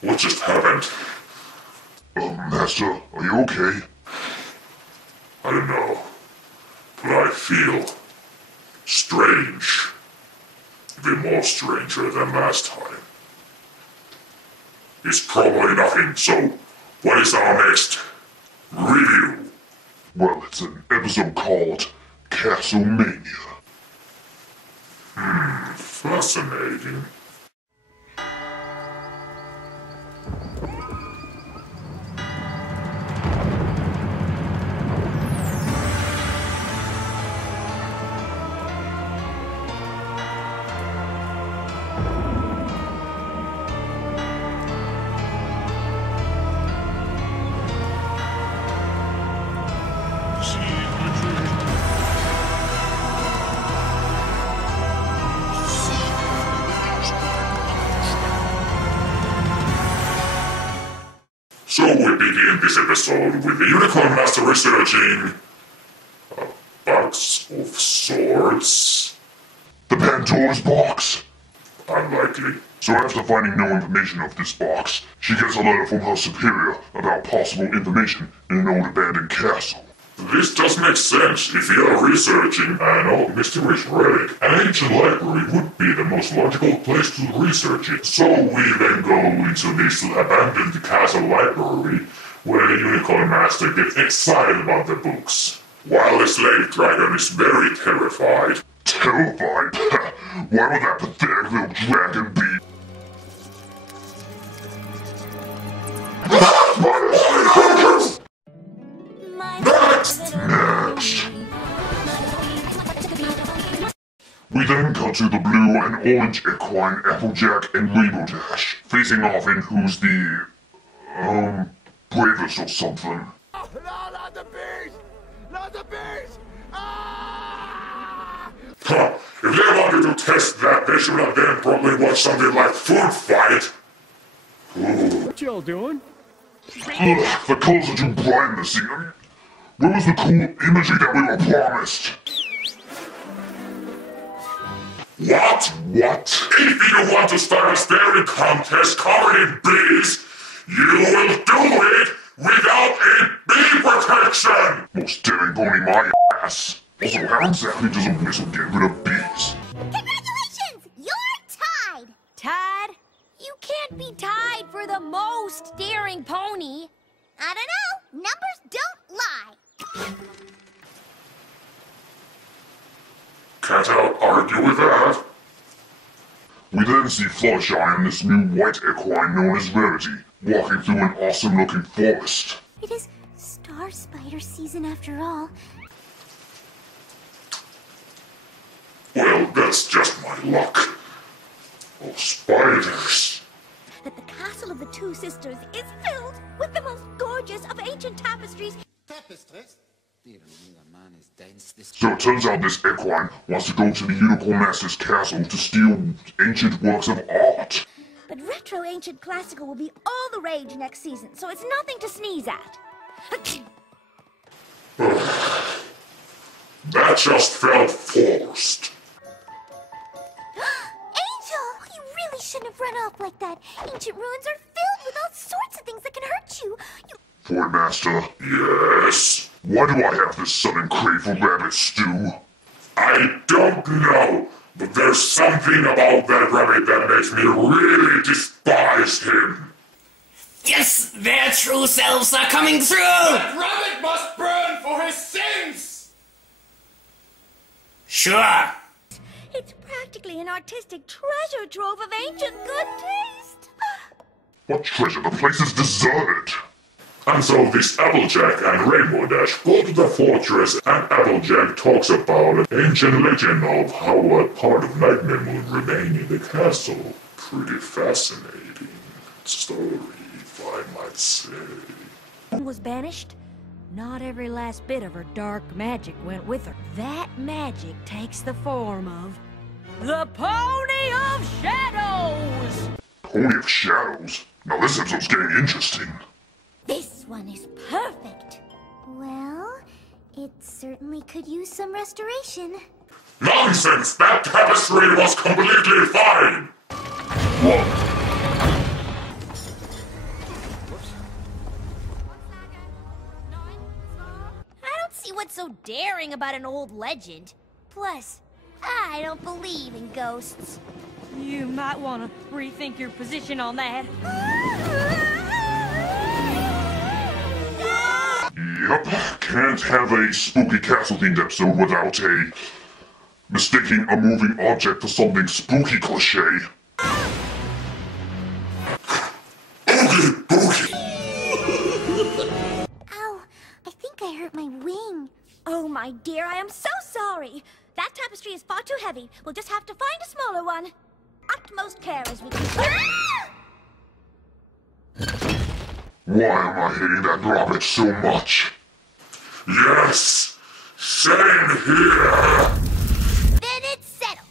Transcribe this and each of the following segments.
What just happened? Master, are you okay? I don't know, but I feel strange. Even more stranger than last time. It's probably nothing, so what is our next review? Well, it's an episode called Castle Mania. Fascinating. So we begin this episode with the Unicorn Master researching a box of swords. The Pandora's box! Unlikely. So after finding no information of this box, she gets a letter from her superior about possible information in an old abandoned castle. This does make sense. If you are researching an old mysterious relic, an ancient library would be the most logical place to research it. So we then go into this abandoned castle library, where the Unicorn Master gets excited about the books, while the slave dragon is very terrified. Terrified? Why would that pathetic little dragon be? Next! We then cut to the blue and orange equine Applejack and Rainbow Dash, facing off in who's the, bravest or something. Oh, no, not the beast! Not the beast! Ah! Huh, if they wanted to test that, they should have then probably watched something like Food Fight. Ooh. What y'all doing? Ugh, the colors are too bright in the scene. I mean, where was the cool imagery that we were promised? What? If you want to start a staring contest covered in bees, you will do it without a bee protection! Most daring pony my ass. Also, how exactly does a whistle get rid of bees? Congratulations! You're tied! Tied? You can't be tied for the most daring pony. I don't know. Numbers don't lie. Can't argue with that. We then see Fluttershy and this new white equine known as Rarity, walking through an awesome-looking forest. It is star spider season after all. Well, that's just my luck. Oh, spiders. That the castle of the two sisters is filled with the most gorgeous of ancient tapestries. Tapestries? So it turns out this equine wants to go to the Unicorn Master's castle to steal ancient works of art. But retro ancient classical will be all the rage next season, so it's nothing to sneeze at. That just felt forced. Angel! You really shouldn't have run off like that. Ancient ruins are filled with all sorts of things that can hurt you. Boy Master, Yes? why do I have this sudden crave for rabbit stew? I don't know, but there's something about that rabbit that makes me really despise him. Yes, their true selves are coming through! That rabbit must burn for his sins! Sure. It's practically an artistic treasure trove of ancient good taste. What treasure? The place is deserted. And so this Applejack and Rainbow Dash go to the fortress, and Applejack talks about an ancient legend of how a part of Nightmare Moon remained in the castle. Pretty fascinating story, if I might say. Was banished? Not every last bit of her dark magic went with her. That magic takes the form of the Pony of Shadows! Pony of Shadows? Now this episode's getting interesting. This one is perfect. Well, it certainly could use some restoration. Nonsense! That tapestry was completely fine! What? I don't see what's so daring about an old legend. Plus, I don't believe in ghosts. You might want to rethink your position on that. Yep, can't have a spooky castle-themed episode without a mistaking a moving object for something spooky cliche. Oogie boogie! Ow, I think I hurt my wing. Oh, my dear, I am so sorry. That tapestry is far too heavy. We'll just have to find a smaller one. Utmost care as we can. Why am I hating that garbage so much? Yes! Same here! Then it's settled.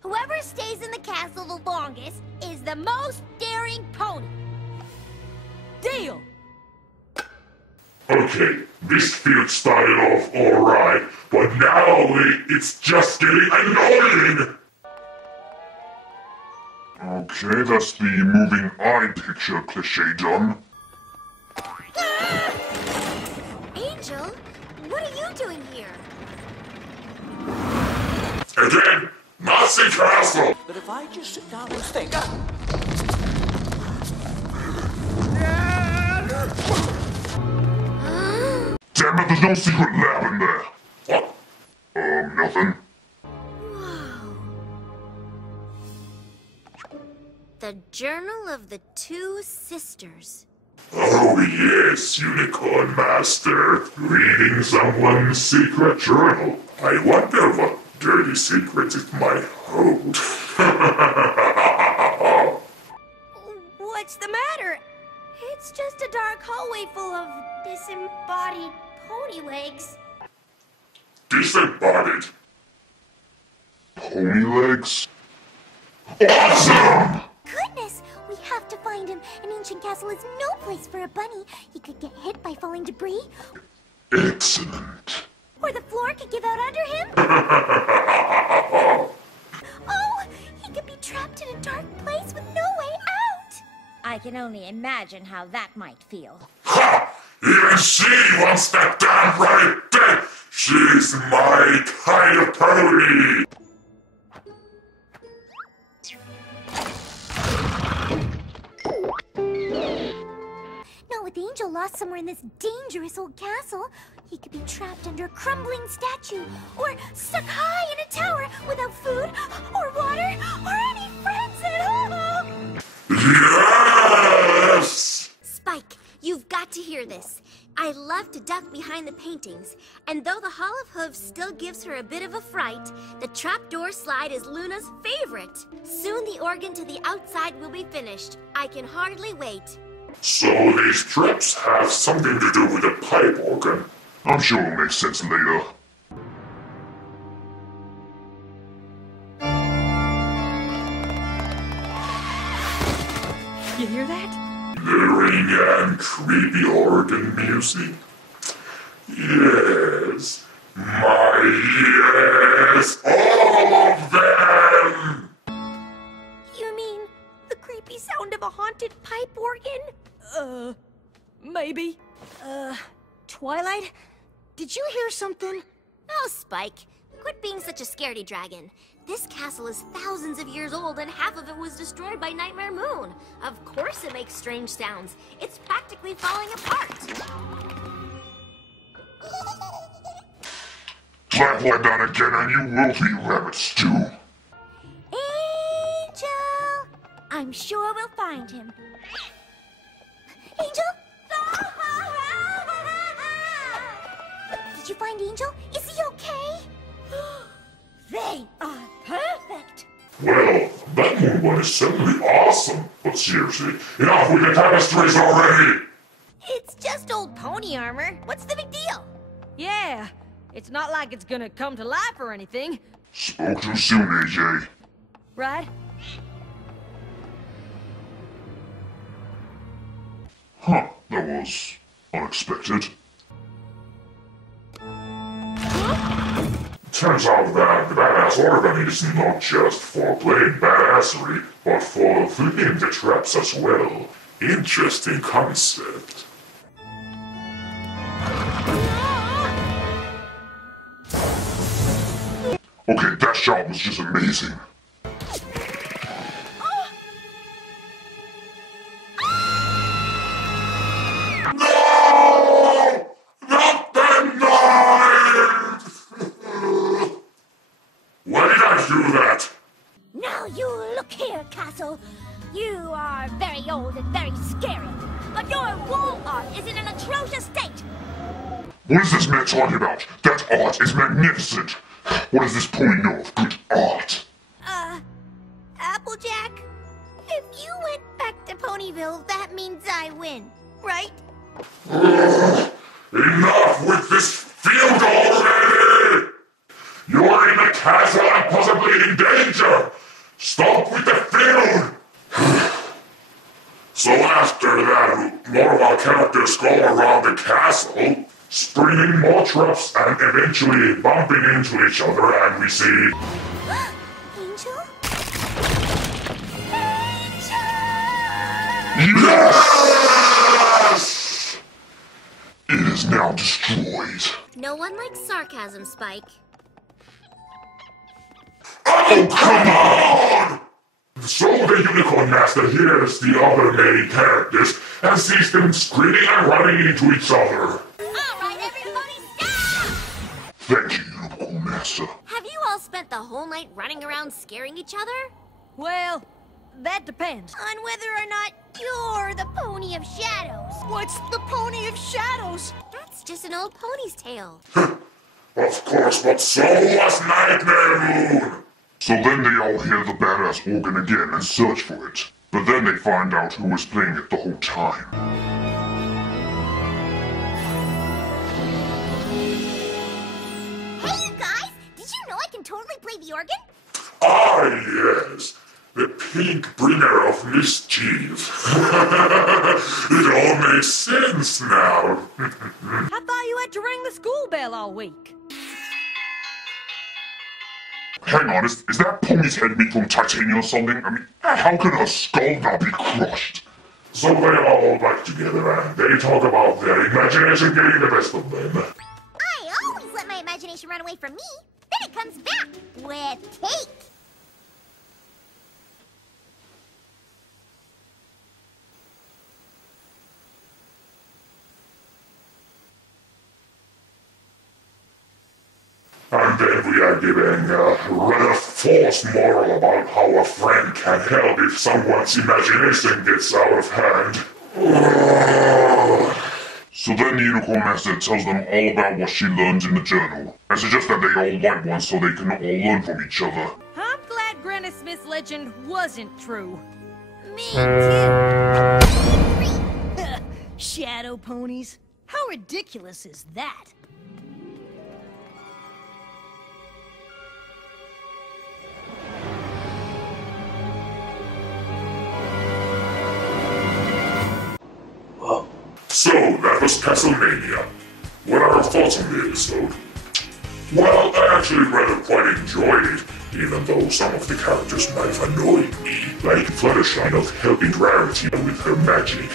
Whoever stays in the castle the longest is the most daring pony. Deal! Okay, this field started off alright, but now it's just getting annoying! Okay, that's the moving eye picture cliche done. Angel, what are you doing here? Again, Nazi Castle! But if I just sit down and think... Damn it, there's no secret lab in there! What? Nothing. The Journal of the Two Sisters. Oh yes, Unicorn Master. Reading someone's secret journal. I wonder what dirty secrets it might hold. What's the matter? It's just a dark hallway full of disembodied pony legs. Disembodied. Pony legs? Awesome! Goodness, we have to find him. An ancient castle is no place for a bunny. He could get hit by falling debris, Excellent. or the floor could give out under him. Oh, he could be trapped in a dark place with no way out. I can only imagine how that might feel. Ha! Even she wants that damn right dead! She's my kind of pony! Not with Angel lost somewhere in this dangerous old castle. He could be trapped under a crumbling statue, or stuck high in a tower without food, or water, or any friends at all. Yes! Spike, you've got to hear this. I love to duck behind the paintings, and though the Hall of Hooves still gives her a bit of a fright, the trapdoor slide is Luna's favorite. Soon the organ to the outside will be finished. I can hardly wait. So these traps have something to do with the pipe organ. I'm sure it'll make sense later. You hear that? Glittering and creepy organ music. Yes. My yes! All of them! You mean the creepy sound of a haunted pipe organ? Maybe. Twilight? Did you hear something? Oh, Spike. Quit being such a scaredy dragon. This castle is thousands of years old and half of it was destroyed by Nightmare Moon. Of course it makes strange sounds. It's practically falling apart. Clap like that again and you will be rabbit stew. Angel! I'm sure we'll find him. Angel? Did you find Angel? Is he okay? They are perfect! Well, that moon one is certainly awesome. But seriously, enough with the tapestries already! It's just old pony armor. What's the big deal? Yeah, it's not like it's gonna come to life or anything, Spoke too soon, AJ. right? Huh, that was unexpected. Turns out that the badass organ is not just for plain badassery, but for flipping the traps as well. Interesting concept. Okay, that shot was just amazing. No! Not the knife! Why did I do that? Now you look here, Castle. You are very old and very scary, but your wall art is in an atrocious state. What is this man talking about? That art is magnificent. What does this pony know of good art? Applejack, if you went back to Ponyville, that means I win, right? Enough with this field already! You're in the castle and possibly in danger! Stop with the field! So after that, more of our characters go around the castle, springing more traps and eventually bumping into each other, and we see... Angel? Yes! It is now destroyed. No one likes sarcasm, Spike. Oh, come on! So the Unicorn Master hears the other main characters and sees them screaming and running into each other. Alright, everybody stop! Thank you, Unicorn Master. Have you all spent the whole night running around scaring each other? Well, that depends. On whether or not you're the Pony of Shadows. What's the Pony of Shadows? That's just an old pony's tale. Of course, but so was Nightmare Moon! So then they all hear the badass organ again and search for it. But then they find out who was playing it the whole time. Hey, you guys! Did you know I can totally play the organ? Ah, yes. The pink bringer of mischief. It all makes sense now. I thought you had to ring the school bell all week. Hang on, is that pony's head made from titanium or something? I mean, how can her skull not be crushed? So they are all back together and they talk about their imagination getting the best of them. I always let my imagination run away from me. Then it comes back with cake. And then we are given a rather false moral about how a friend can help if someone's imagination gets out of hand. So then the Unicorn Master tells them all about what she learned in the journal, and suggests that they all write one so they can all learn from each other. I'm glad Granny Smith's legend wasn't true. Me too. Shadow ponies? How ridiculous is that? So, that was Mania. What are your thoughts on the episode? Well, I actually rather quite enjoyed it, even though some of the characters might have annoyed me, like Fluttershy not helping Rarity with her magic,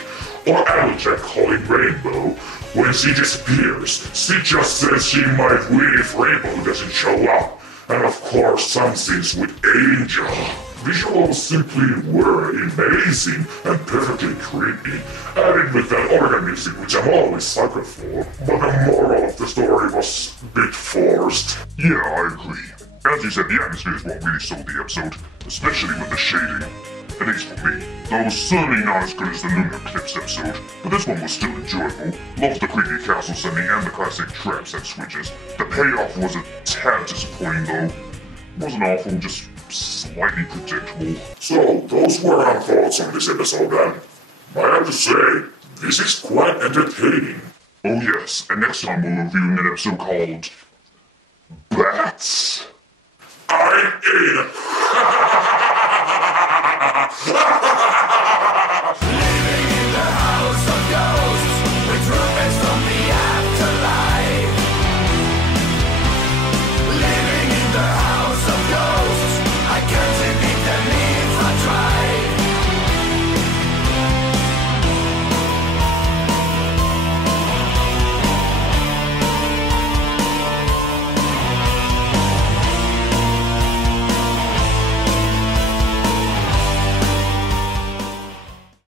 or Applejack calling Rainbow. When she disappears, she just says she might win if Rainbow doesn't show up, and of course some scenes with Angel. Visuals simply were amazing and perfectly creepy, added with that organ music which I'm always sucker for, but the moral of the story was a bit forced. Yeah, I agree. As you said, the atmosphere is what really sold the episode, especially with the shading. At least for me, though it was certainly not as good as the Lunar Eclipse episode, but this one was still enjoyable. Loved the creepy castle setting and the classic traps and switches. The payoff was a tad disappointing though. It wasn't awful, just slightly predictable. So, those were our thoughts on this episode, and I have to say, this is quite entertaining. Oh yes, and next time we're reviewing an episode called... Bats. I'm in!